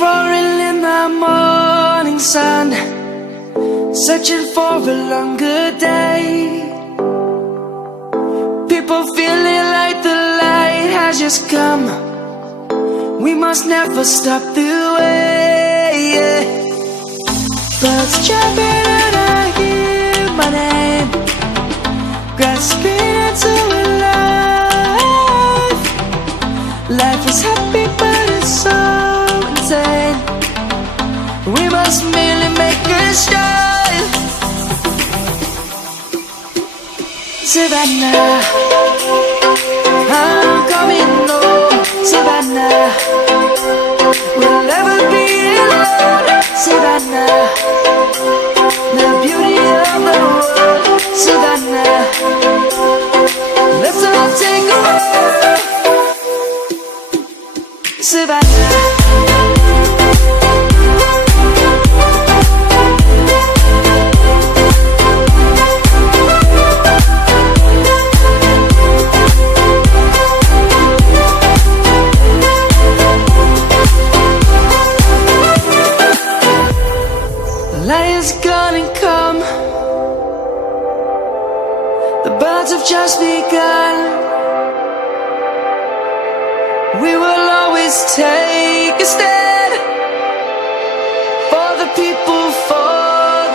roaring in the morning sun, searching for a longer day. People feeling like the light has just come. We must never stop the way. Birds jumping and I hear my name, grasping into a life. Life is happy but it's so insane. We must merely make a start. Savannah, I'm coming home. Savannah, we'll never be alone. Savannah, the beauty of the world. Savannah, let's all take a walk. Savannah. Lion's gonna come. The birds have just begun. We will always take a stand for the people, for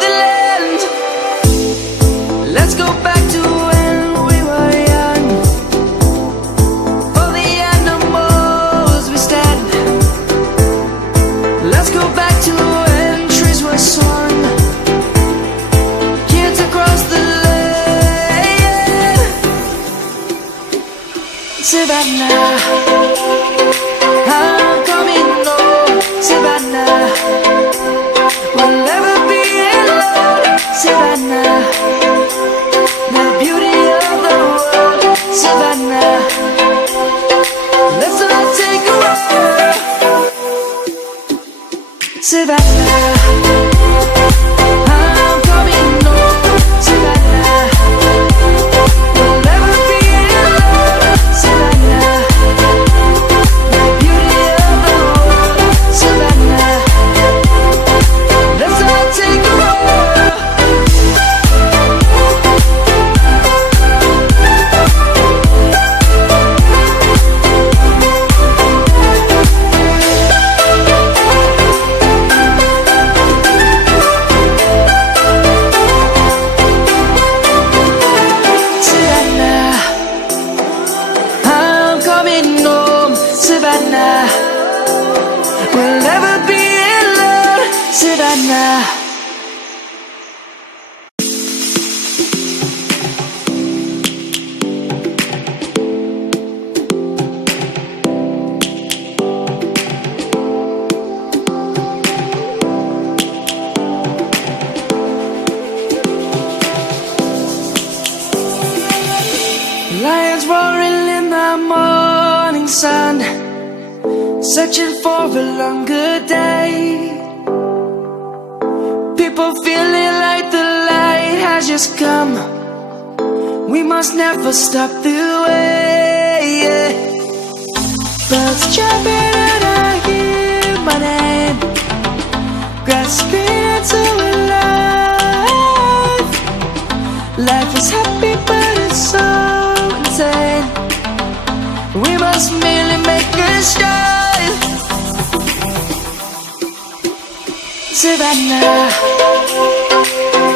the land. Let's go back to when we were young. For the animals we stand. Let's go back to when trees were swung. Kids across the land. Savannah, I'm coming home. Savannah, we'll never be alone. Savannah, the beauty of the world. Savannah, let's all take a walk. Savannah, I'm coming home. Savannah, we'll never be alone. Savannah, the beauty of the world. Savannah, let's all take a walk. Savannah, I'm coming home. Savannah, we'll never be alone. Savannah. Lions roaring in the morning sun, searching for a longer day. People feeling like the light has just come. We must never stop the way. Birds jumping and I hear my name, grasping into a life. Life is happy but it's so insane. We must merely make a start. Savannah,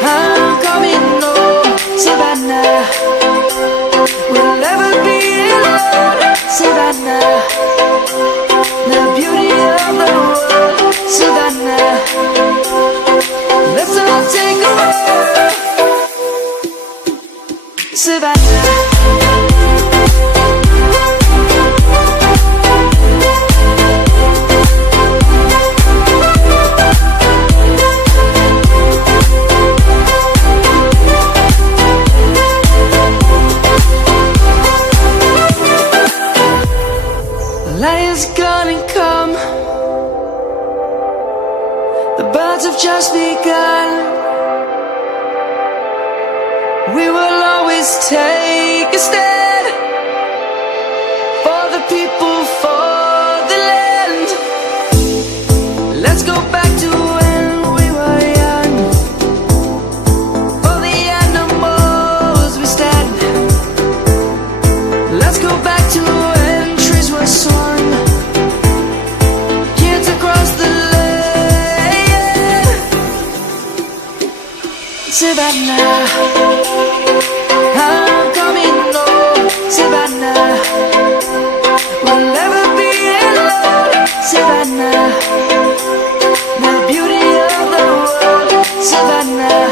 I'm coming home. Savannah, we'll never be alone. Savannah, the beauty of the world. Savannah, let's all take a walk. Savannah. Lion's gonna come. The birds have just begun. We will always take a stand for the people, for the land. Savannah, I'm coming home, Savannah. We'll never be alone, Savannah. The beauty of the world, Savannah.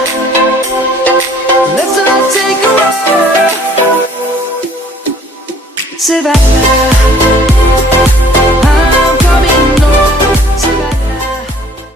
Let's all take a walk, Savannah.